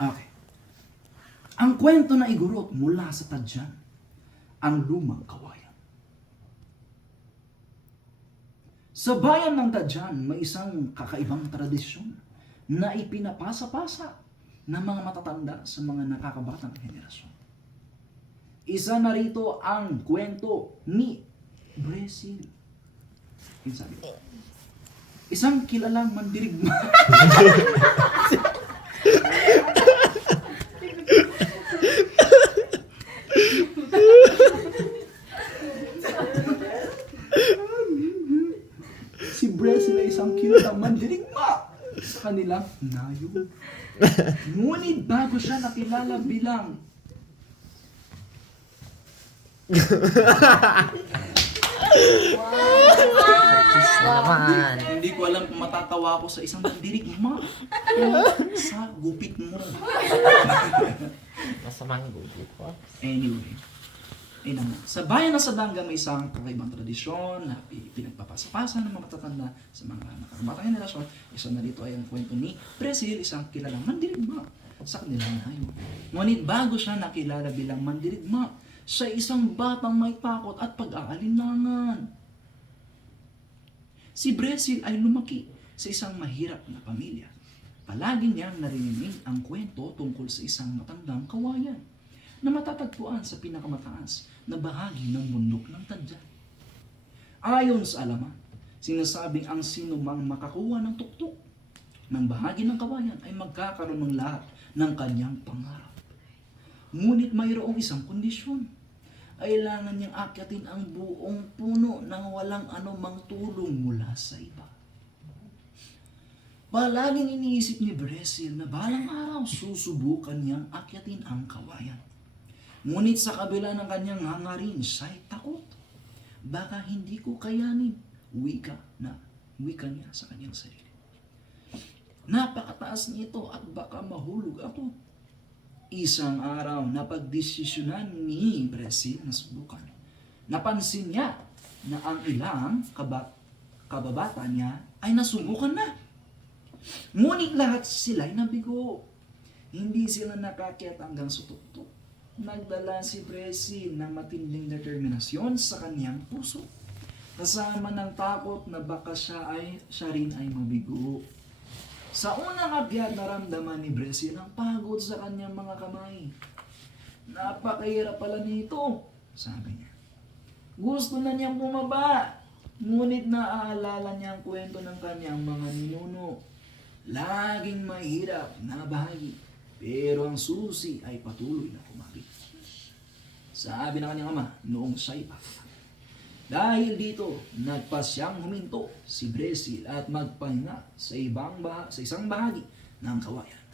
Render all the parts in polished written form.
Okay. Ang kwento na igurot mula sa tadyan, ang lumang kawayan. Sa bayan ng Tadyan, may isang kakaibang tradisyon na ipinapasa-pasa ng mga matatanda sa mga nakakabatang henerasyon. Isa na rito ang kwento ni Brazil. Yung sabi, isang kilalang mandirigma. Si Brazil ay isang kilalang mandirigma sa kanilang nayo. Ngunit bago siya nakilala bilang Naman. hindi ko alam kung matatawa ako sa isang mandirigma sa gupit mo. Masamang gupit po. Anyway, sa bayan ng Sadanga may isang kakaibang tradisyon na pinagpapasa-pasa ng mga matatanda sa mga nakakabatang henerasyon. Isa na dito ay ang kwento ni Brazil, isang kilalang mandirigma sa kanilang nayo. Ngunit bago siya nakilala bilang mandirigma, siya isang batang may takot at pag-aalinlangan. Si Brazil ay lumaki sa isang mahirap na pamilya. Palagi niyang narinig ang kwento tungkol sa isang matandang kawayan na matatagpuan sa pinakamataas na bahagi ng bundok ng Tadyan. Ayon sa alaman, sinasabing ang sinumang makakuha ng tuktok ng bahagi ng kawayan ay magkakaroon ng lahat ng kanyang pangarap. Ngunit mayroong isang kondisyon. Kailangan niyang akyatin ang buong puno nang walang anumang tulong mula sa iba. Palaging iniisip ni Brazil na balang araw susubukan niyang akyatin ang kawayan. Ngunit sa kabila ng kanyang hangarin, siya'y takot. Baka hindi ko kayanin, wika niya sa kanyang sarili. Napakataas nito at baka mahulog ako. Isang araw, napagdesisyonan ni Brazil na subukan. Napansin niya na ang ilang kababata niya ay nasubukan na. Ngunit lahat sila'y nabigo. Hindi sila nakakyat hanggang sa tuktok. Nagdala si Brazil ng matinding determinasyon sa kanyang puso. Kasama ng takot na baka siya rin ay mabigo. Sa unang akyat, naramdaman ni Brazil ang pagod sa kanyang mga kamay. Napakahirap pala nito, sabi niya. Gusto na niyang bumaba, ngunit naaalala niya ang kwento ng kanyang mga ninuno. Laging mahirap na bahagi, pero ang susi ay patuloy na kumapit. Sabi ng kanyang ama noong siya'y bata. Dahil dito, nagpasyang huminto si Brazil at magpahinga sa isang bahagi ng kawayan.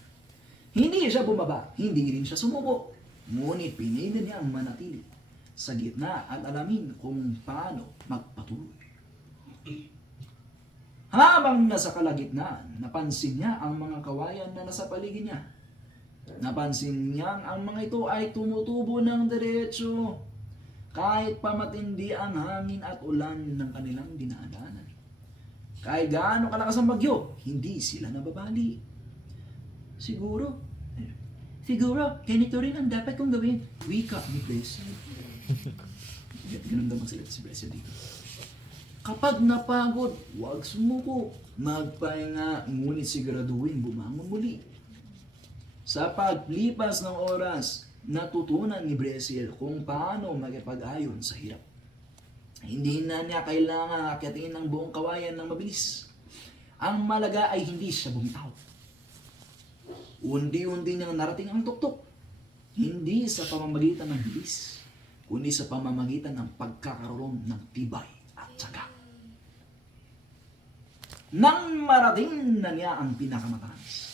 Hindi siya bumaba, hindi rin siya sumuko. Ngunit pinili niyang manatili sa gitna at alamin kung paano magpatuloy. Habang nasa kalagitnaan, napansin niya ang mga kawayan na nasa paligid niya. Napansin niyang ang mga ito ay tumutubo ng diretso. Kahit pa matindi ang hangin at ulan ng kanilang dinadaanan. Kahit gaano kalakas ang bagyo, hindi sila nababali. Siguro, ganito rin ang dapat kong gawin. Wika ni Brazil. Ganun daw magsalita si Brazil dito. Kapag napagod, huwag sumuko. Magpahinga, ngunit siguraduhin bumangon muli. Sa paglipas ng oras, natutunan ni Brazil kung paano makipag-ayon sa hirap. Hindi na niya kailangan akyatin ng buong kawayan ng mabilis. Ang malaga ay hindi siya bumitaw. Unti-unti niyang narating ang tuktok. Hindi sa pamamagitan ng bilis, kundi sa pamamagitan ng pagkakaroon ng tibay at tiyaga. Nang marating na niya ang pinakamataas,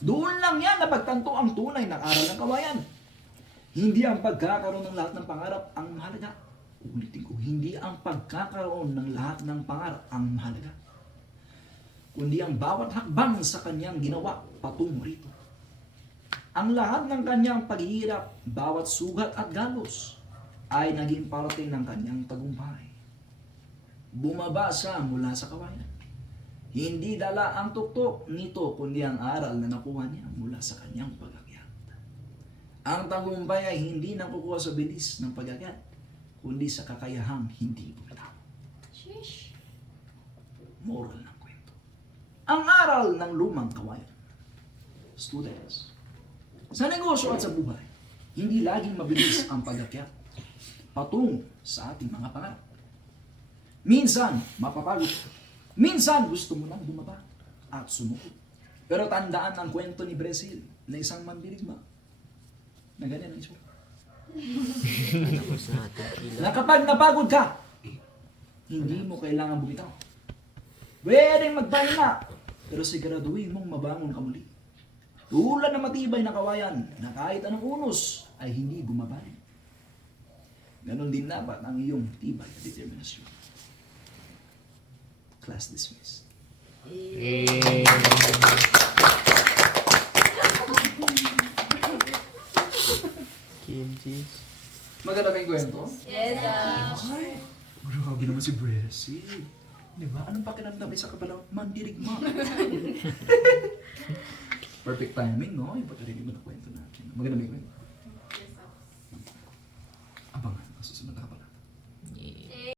doon lang niya napagtanto ang tunay na aral ng kawayan. Hindi ang pagkakaroon ng lahat ng pangarap ang mahalaga. Ulitin ko, hindi ang pagkakaroon ng lahat ng pangarap ang mahalaga. Kundi ang bawat hakbang sa kanyang ginawa patungo rito. Ang lahat ng kanyang paghihirap, bawat sugat at galos, ay naging parte ng kanyang tagumpay. Bumaba siya mula sa kawayan. Hindi dala ang tuktok nito, kundi ang aral na nakuha niya mula sa kanyang pag-akyat. Ang tagumpay ay hindi nakukuha sa bilis ng pag-akyat, kundi sa kakayahang hindi bumitaw. Sheesh. Moral ng kwento. Ang aral ng lumang kawayan. Students, sa negosyo at sa buhay, hindi laging mabilis ang pag-akyat patungo sa ating mga pangarap. Minsan, mapapagod ka. Minsan, gusto mo nang bumaba at sumuko. Pero tandaan ang kwento ni Brazil na isang mandirigma na ganyan ang itsura. Tapos natin kila. Na kapag napagod ka, hindi mo kailangan bumitaw. Pwedeng magpahinga, pero siguraduhin mong mabangon ka muli. Tulad ng matibay na kawayan na kahit anong unos ay hindi bumabalik. Ganon din dapat ang iyong tibay at determinasyon. Class dismissed. Kinjis. Maganda ba yung kwento? Yes, Ay, grabe naman si Bressie. Di ba? Anong pakiramdam? Isa ka pala mandirigma. Perfect timing, no? Yung pagkarinig mo na kwento natin. Maganda ba yung kwento?